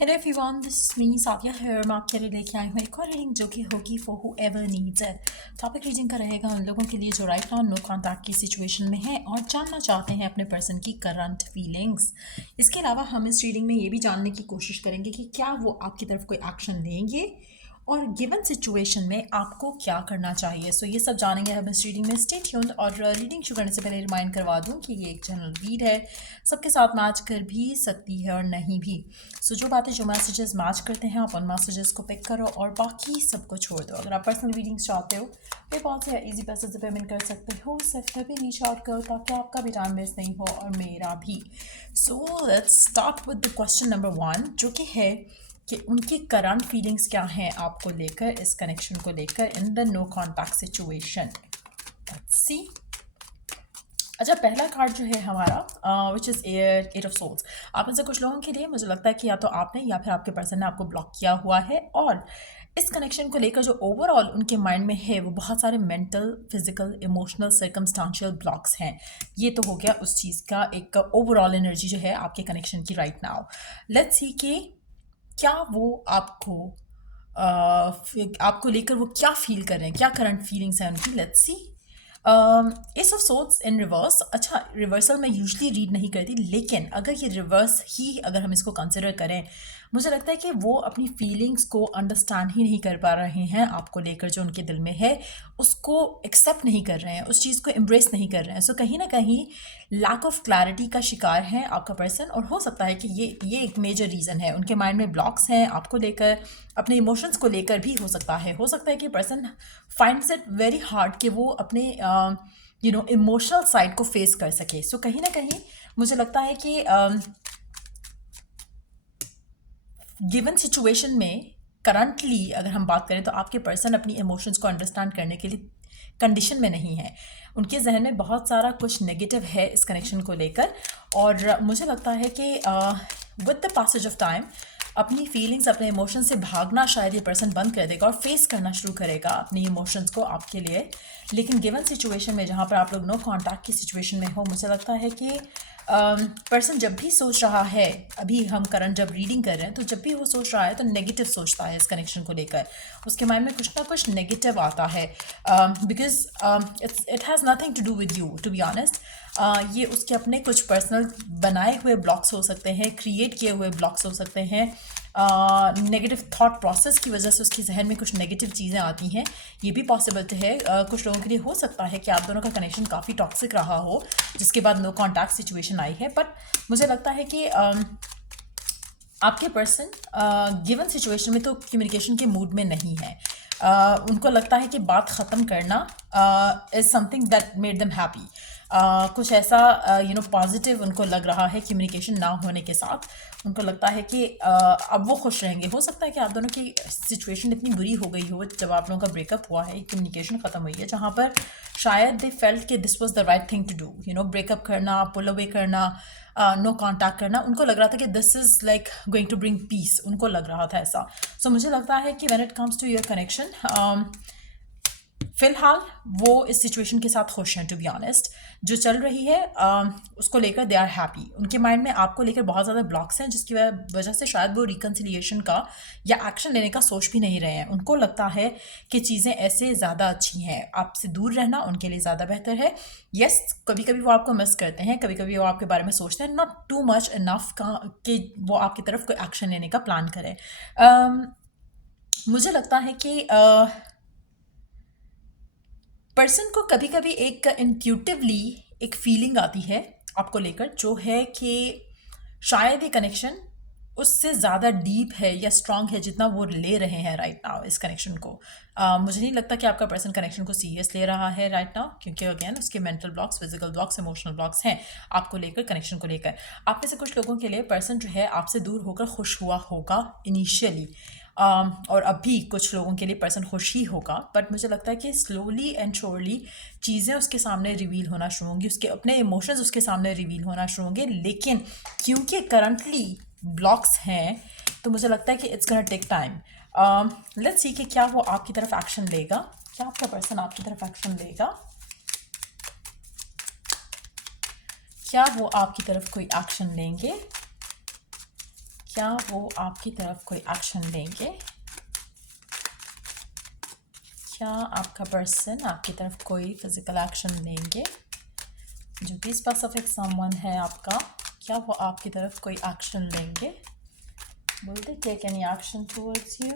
Hello everyone, this is me Sadia here. मैं आपके लिए लेके आई हूँ एक और रीडिंग जो कि होगी for whoever needs it. Topic reading का रहेगा उन लोगों के लिए जो राइट नाउ नो कॉन्टैक्ट की सिचुएशन में है और जानना चाहते हैं अपने पर्सन की करंट फीलिंग्स। इसके अलावा हम इस रीडिंग में ये भी जानने की कोशिश करेंगे कि क्या वो आपकी तरफ कोई एक्शन लेंगे और गिवन सिचुएशन में आपको क्या करना चाहिए। सो ये सब जानेंगे हम इस रीडिंग में। Stay tuned. और रीडिंग शुरू करने से पहले रिमाइंड करवा दूं कि ये एक जनरल रीड है, सबके साथ मैच कर भी सकती है और नहीं भी। सो जो बातें जो मैसेजेस मैच करते हैं आप उन मैसेजेस को पिक करो और बाकी सबको छोड़ दो। अगर आप पर्सनल रीडिंग्स चाहते हो पेपॉल से या ईजी पैसे से पेमेंट कर सकते हो। सिर्फ तभी रीच आउट करो ताकि आपका भी टाइम वेस्ट नहीं हो और मेरा भी। So let's start with the question number 1, जो कि है कि उनकी करंट फीलिंग्स क्या हैं आपको लेकर, इस कनेक्शन को लेकर in the no contact situation. Let's see. अच्छा, पहला कार्ड जो है हमारा which is eight of souls. आप में से कुछ लोगों के लिए मुझे लगता है कि या तो आपने या फिर आपके पर्सन ने आपको ब्लॉक किया हुआ है और इस कनेक्शन को लेकर जो ओवरऑल उनके माइंड में है वो बहुत सारे mental, physical, emotional, circumstantial blocks हैं। ये तो हो गया उस चीज़ का एक ओवरऑल एनर्जी जो है आपके कनेक्शन की राइट नाउ। लेट्स सी कि क्या वो आपको लेकर वो क्या फील कर रहे हैं, क्या करंट फीलिंग्स हैं उनकी। Let's see. S of sorts in reverse. अच्छा, रिवर्सल मैं यूजली रीड नहीं करती, लेकिन अगर ये रिवर्स ही अगर हम इसको कंसिडर करें, मुझे लगता है कि वो अपनी फीलिंग्स को अंडरस्टैंड ही नहीं कर पा रहे हैं आपको लेकर। जो उनके दिल में है उसको एक्सेप्ट नहीं कर रहे हैं, उस चीज़ को एम्ब्रेस नहीं कर रहे हैं। सो कहीं ना कहीं लैक ऑफ क्लैरिटी का शिकार है आपका पर्सन। और हो सकता है कि ये एक मेजर रीज़न है। उनके माइंड में ब्लॉक्स हैं आपको लेकर, अपने इमोशंस को लेकर भी हो सकता है कि person finds it very hard कि वो अपने इमोशनल साइड को फेस कर सके। सो कहीं ना कहीं मुझे लगता है कि गिवन सिचुएशन में करंटली अगर हम बात करें तो आपके पर्सन अपनी इमोशंस को अंडरस्टैंड करने के लिए कंडीशन में नहीं है। उनके जहन में बहुत सारा कुछ नेगेटिव है इस कनेक्शन को लेकर। और मुझे लगता है कि with the passage of time अपनी फीलिंग्स, अपने इमोशंस से भागना शायद ये पर्सन बंद कर देगा और फेस करना शुरू करेगा अपनी इमोशंस को आपके लिए। लेकिन गिवन सिचुएशन में जहाँ पर आप लोग नो कॉन्टैक्ट की सिचुएशन में हो, मुझे लगता है कि पर्सन जब भी सोच रहा है, अभी हम करंट जब रीडिंग कर रहे हैं तो जब भी वो सोच रहा है तो नेगेटिव सोचता है इस कनेक्शन को लेकर। उसके माइंड में कुछ ना कुछ नेगेटिव आता है because it has nothing to do with you, to be honest. ये उसके अपने कुछ पर्सनल बनाए हुए ब्लॉक्स हो सकते हैं, क्रिएट किए हुए ब्लॉक्स हो सकते हैं। नेगेटिव थॉट प्रोसेस की वजह से उसके जहन में कुछ नेगेटिव चीज़ें आती हैं। ये भी पॉसिबिलिटी है। कुछ लोगों के लिए हो सकता है कि आप दोनों का कनेक्शन काफ़ी टॉक्सिक रहा हो जिसके बाद नो कॉन्टैक्ट सिचुएशन आई है। बट मुझे लगता है कि आपके पर्सन गिवन सिचुएशन में तो कम्युनिकेशन के मूड में नहीं है। उनको लगता है कि बात ख़त्म करना is something that made them happy. कुछ ऐसा पॉजिटिव उनको लग रहा है कम्युनिकेशन ना होने के साथ। उनको लगता है कि अब वो खुश रहेंगे। हो सकता है कि आप दोनों की सिचुएशन इतनी बुरी हो गई हो जब आप लोगों का ब्रेकअप हुआ है, कम्युनिकेशन ख़त्म हुई है, जहाँ पर शायद दे फेल्ट कि this was the right thing to do. Breakup करना, पुल अवे करना, नो कॉन्टैक्ट करना, उनको लग रहा था कि this is like going to bring peace. उनको लग रहा था ऐसा। सो मुझे लगता है कि when it comes to your connection, फिलहाल वो इस सिचुएशन के साथ खुश हैं। टू बी ऑनेस्ट, जो चल रही है उसको लेकर दे आर हैप्पी। उनके माइंड में आपको लेकर बहुत ज़्यादा ब्लॉक्स हैं जिसकी वजह से शायद वो रिकन्सिलिएशन का या एक्शन लेने का सोच भी नहीं रहे हैं। उनको लगता है कि चीज़ें ऐसे ज़्यादा अच्छी हैं, आपसे दूर रहना उनके लिए ज़्यादा बेहतर है। यस, कभी कभी वो आपको मिस करते हैं, कभी कभी वो आपके बारे में सोचते हैं, नॉट टू मच इनफ का कि वो आपकी तरफ कोई एक्शन लेने का प्लान करें। मुझे लगता है कि पर्सन को कभी कभी एक इंट्यूटिवली एक फीलिंग आती है आपको लेकर, जो है कि शायद ये कनेक्शन उससे ज़्यादा डीप है या स्ट्रांग है जितना वो ले रहे हैं राइट नाउ इस कनेक्शन को। मुझे नहीं लगता कि आपका पर्सन कनेक्शन को सीरियस ले रहा है राइट नाउ, क्योंकि अगेन उसके mental blocks, physical blocks, emotional blocks हैं आपको लेकर, कनेक्शन को लेकर। आप में से कुछ लोगों के लिए पर्सन जो है आपसे दूर होकर खुश हुआ होगा इनिशियली, और अभी कुछ लोगों के लिए पर्सन खुश ही होगा। बट मुझे लगता है कि स्लोली एंड श्योरली चीज़ें उसके सामने रिवील होना शुरू होंगी, उसके अपने इमोशंस उसके सामने रिवील होना शुरू होंगे। लेकिन क्योंकि करंटली ब्लॉक्स हैं तो मुझे लगता है कि it's gonna take time. Let's see कि क्या वो आपकी तरफ एक्शन लेगा, क्या आपका पर्सन आपकी तरफ एक्शन लेगा, क्या वो आपकी तरफ कोई एक्शन लेंगे, क्या वो आपकी तरफ कोई एक्शन लेंगे? क्या आपका पर्सन आपकी तरफ कोई फिजिकल एक्शन लेंगे? जो भी स्पेसिफिक समवन है आपका, क्या वो आपकी तरफ कोई एक्शन लेंगे? Will they take any action towards you?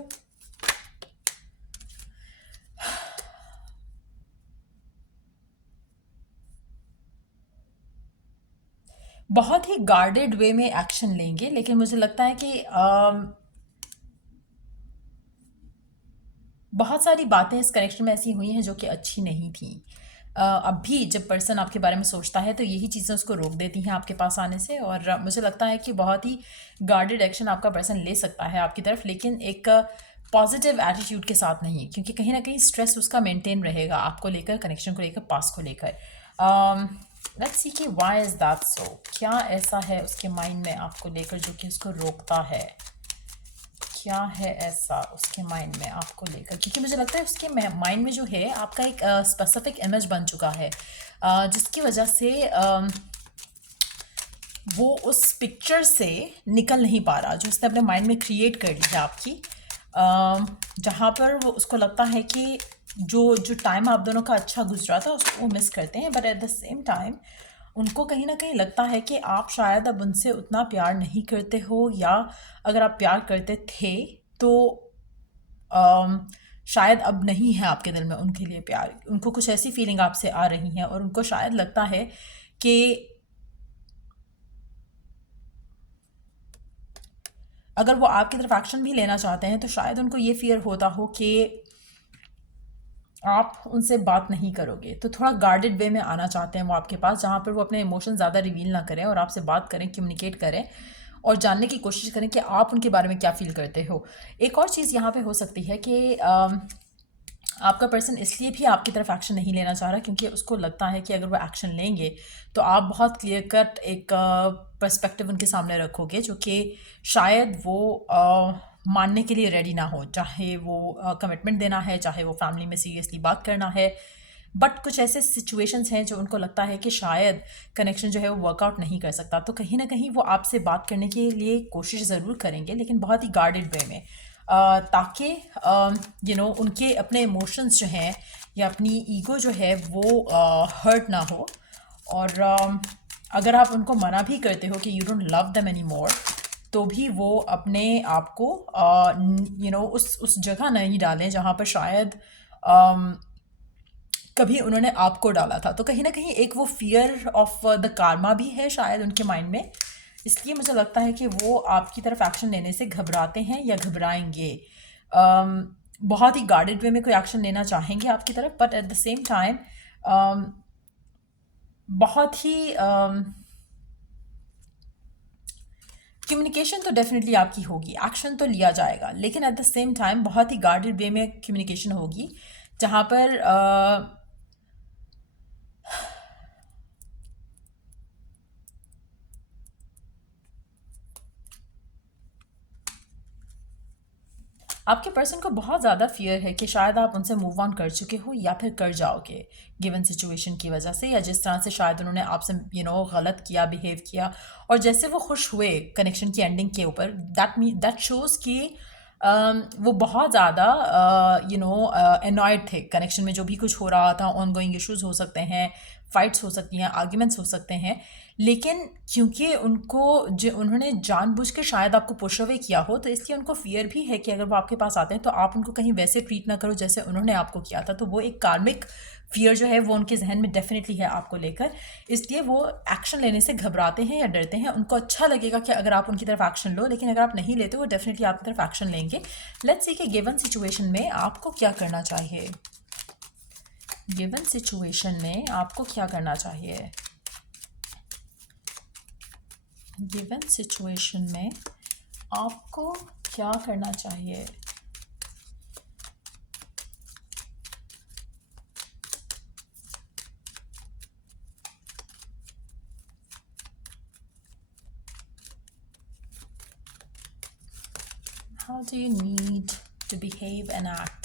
बहुत ही गार्डेड वे में एक्शन लेंगे, लेकिन मुझे लगता है कि बहुत सारी बातें इस कनेक्शन में ऐसी हुई हैं जो कि अच्छी नहीं थी। अब भी जब पर्सन आपके बारे में सोचता है तो यही चीज़ें उसको रोक देती हैं आपके पास आने से, और मुझे लगता है कि बहुत ही गार्डेड एक्शन आपका पर्सन ले सकता है आपकी तरफ, लेकिन एक पॉजिटिव एटीट्यूड के साथ नहीं, क्योंकि कहीं ना कहीं स्ट्रेस उसका मेंटेन रहेगा आपको लेकर, कनेक्शन को लेकर, पास को लेकर। लेट्स सी कि व्हाई इज़ दैट सो। क्या ऐसा है उसके माइंड में आपको लेकर जो कि उसको रोकता है? क्या है ऐसा उसके माइंड में आपको लेकर? क्योंकि मुझे लगता है उसके माइंड में जो है आपका एक स्पेसिफिक इमेज बन चुका है, जिसकी वजह से वो उस पिक्चर से निकल नहीं पा रहा जो उसने अपने माइंड में क्रिएट कर ली है आपकी, जहाँ पर वो उसको लगता है कि जो जो टाइम आप दोनों का अच्छा गुजरा था उसको वो मिस करते हैं, but at the same time उनको कहीं ना कहीं लगता है कि आप शायद अब उनसे उतना प्यार नहीं करते हो, या अगर आप प्यार करते थे तो शायद अब नहीं है आपके दिल में उनके लिए प्यार। उनको कुछ ऐसी फीलिंग आपसे आ रही हैं और उनको शायद लगता है कि अगर वो आपकी तरफ एक्शन भी लेना चाहते हैं तो शायद उनको ये फियर होता हो कि आप उनसे बात नहीं करोगे, तो थोड़ा गार्डेड वे में आना चाहते हैं वो आपके पास, जहाँ पर वो अपने इमोशन ज़्यादा रिवील ना करें और आपसे बात करें, कम्युनिकेट करें और जानने की कोशिश करें कि आप उनके बारे में क्या फील करते हो। एक और चीज़ यहाँ पे हो सकती है कि आपका पर्सन इसलिए भी आपकी तरफ एक्शन नहीं लेना चाह रहा क्योंकि उसको लगता है कि अगर वो एक्शन लेंगे तो आप बहुत क्लियर कट एक पर्सपेक्टिव उनके सामने रखोगे जो कि शायद वो मानने के लिए रेडी ना हो, चाहे वो कमिटमेंट देना है, चाहे वो फैमिली में सीरियसली बात करना है। बट कुछ ऐसे सिचुएशंस हैं जो उनको लगता है कि शायद कनेक्शन जो है वो वर्कआउट नहीं कर सकता, तो कहीं ना कहीं वो आपसे बात करने के लिए कोशिश ज़रूर करेंगे, लेकिन बहुत ही गार्डेड वे में, ताकि उनके अपने इमोशंस जो हैं या अपनी ईगो जो है वो हर्ट ना हो। और अगर आप उनको मना भी करते हो कि you don't love them any more, तो भी वो अपने आप को उस जगह नहीं डालें जहाँ पर शायद कभी उन्होंने आपको डाला था। तो कहीं ना कहीं एक वो फियर ऑफ द कार्मा भी है शायद उनके माइंड में, इसलिए मुझे लगता है कि वो आपकी तरफ एक्शन लेने से घबराते हैं या घबराएंगे। बहुत ही गार्डेड वे में कोई एक्शन लेना चाहेंगे आपकी तरफ, but at the same time बहुत ही कम्युनिकेशन तो डेफिनेटली आपकी होगी, एक्शन तो लिया जाएगा, लेकिन एट द सेम टाइम बहुत ही गार्डेड वे में कम्युनिकेशन होगी, जहाँ पर आपके पर्सन को बहुत ज़्यादा फियर है कि शायद आप उनसे मूव ऑन कर चुके हो या फिर कर जाओगे गिवन सिचुएशन की वजह से, या जिस तरह से शायद उन्होंने आपसे गलत किया, बिहेव किया, और जैसे वो खुश हुए कनेक्शन की एंडिंग के ऊपर, दैट शोज़ कि वो बहुत ज़्यादा एनॉयड थे कनेक्शन में, जो भी कुछ हो रहा था, ऑन गोइंग इशूज़ हो सकते हैं, फाइट्स हो सकती हैं, आर्ग्यूमेंट्स हो सकते हैं, लेकिन क्योंकि उन्होंने जानबूझ के शायद आपको पुश अवे किया हो, तो इसलिए उनको फियर भी है कि अगर वो आपके पास आते हैं तो आप उनको कहीं वैसे ट्रीट ना करो जैसे उन्होंने आपको किया था। तो वो एक कार्मिक फियर जो है वो उनके जहन में डेफिनेटली है आपको लेकर, इसलिए वो एक्शन लेने से घबराते हैं या डरते हैं। उनको अच्छा लगेगा कि अगर आप उनकी तरफ एक्शन लो, लेकिन अगर आप नहीं लेते वो डेफिनेटली आपकी तरफ एक्शन लेंगे। लेट्स सी कि गिवन सिचुएशन में आपको क्या करना चाहिए। गिवन सिचुएशन में आपको क्या करना चाहिए? गिवन सिचुएशन में आपको क्या करना चाहिए? How do you need to behave and act?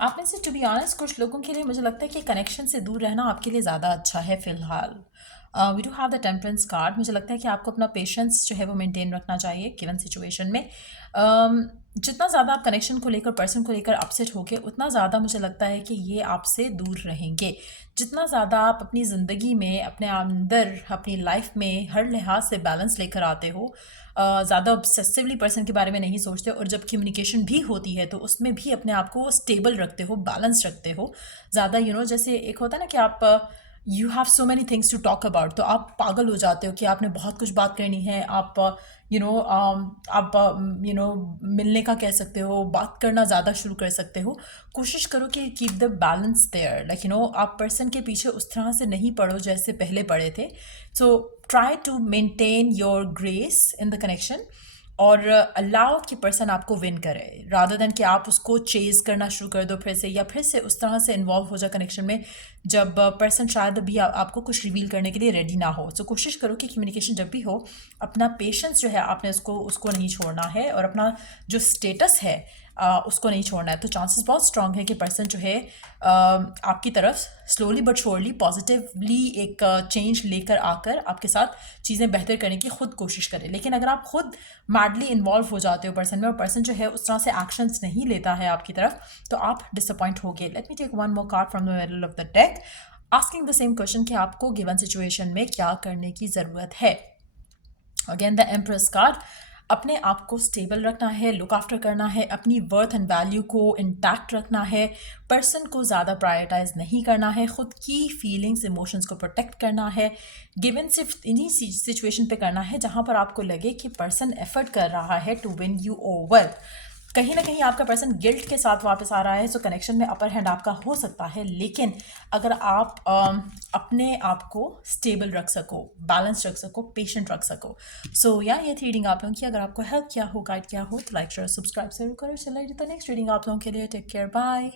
आप में से टू बी ऑनेस्ट कुछ लोगों के लिए मुझे लगता है कि कनेक्शन से दूर रहना आपके लिए ज़्यादा अच्छा है फ़िलहाल। We do have the temperance card. मुझे लगता है कि आपको अपना पेशेंस जो है वो मेंटेन रखना चाहिए गिवन सिचुएशन में। जितना ज़्यादा आप कनेक्शन को लेकर, पर्सन को लेकर अपसेट होगे, उतना ज़्यादा मुझे लगता है कि ये आपसे दूर रहेंगे। जितना ज़्यादा आप अपनी ज़िंदगी में, अपने अंदर, अपनी लाइफ में हर लिहाज से बैलेंस लेकर आते हो, ज़्यादा ऑब्सेसिवली पर्सन के बारे में नहीं सोचते, और जब कम्युनिकेशन भी होती है तो उसमें भी अपने आप को स्टेबल रखते हो, बैलेंस रखते हो। ज़्यादा जैसे एक होता है ना कि आप you have so many things to talk about, तो आप पागल हो जाते हो कि आपने बहुत कुछ बात करनी है। आप आप मिलने का कह सकते हो, बात करना ज़्यादा शुरू कर सकते हो। कोशिश करो कि keep the balance there, like आप पर्सन के पीछे उस तरह से नहीं पड़ो जैसे पहले पड़े थे। So try to maintain your grace in the connection, और अलाउ कि पर्सन आपको विन करे, रादर देन कि आप उसको चेज़ करना शुरू कर दो फिर से, या फिर से उस तरह से इन्वॉल्व हो जाए कनेक्शन में जब पर्सन शायद अभी आपको कुछ रिवील करने के लिए रेडी ना हो। सो कोशिश करो कि कम्युनिकेशन जब भी हो, अपना पेशेंस जो है आपने उसको नहीं छोड़ना है, और अपना जो स्टेटस है उसको नहीं छोड़ना है। तो चांसेस बहुत स्ट्रांग है कि पर्सन जो है आपकी तरफ स्लोली बट श्योरली पॉजिटिवली एक चेंज लेकर आकर आपके साथ चीज़ें बेहतर करने की खुद कोशिश करे। लेकिन अगर आप खुद मैडली इन्वॉल्व हो जाते हो पर्सन में, और पर्सन जो है उस तरह से एक्शंस नहीं लेता है आपकी तरफ, तो आप डिसअपॉइंट होगे। Let me take one more card from the middle of the deck, asking the same question कि आपको गिवन सिचुएशन में क्या करने की ज़रूरत है। अगेन द एम्प्रेस कार्ड, अपने आप को स्टेबल रखना है, लुक आफ्टर करना है, अपनी वर्थ एंड वैल्यू को इंटैक्ट रखना है, पर्सन को ज़्यादा प्रायोरिटाइज नहीं करना है, खुद की फीलिंग्स, इमोशंस को प्रोटेक्ट करना है। गिवन सिर्फ इन्हीं सिचुएशन पे करना है जहाँ पर आपको लगे कि पर्सन एफर्ट कर रहा है टू विन यू ओवर। कहीं ना कहीं आपका पर्सन गिल्ट के साथ वापस आ रहा है, सो कनेक्शन में अपर हैंड आपका हो सकता है। लेकिन अगर आप अपने आप को स्टेबल रख सको, बैलेंस रख सको, पेशेंट रख सको, सो ये थी रीडिंग आप लोगों की। अगर आपको हेल्प किया हो, गाइड किया हो, तो लाइक शेयर सब्सक्राइब जरूर करो। चलिए नेक्स्ट रीडिंग आप लोगों के लिए, टेक केयर, बाय।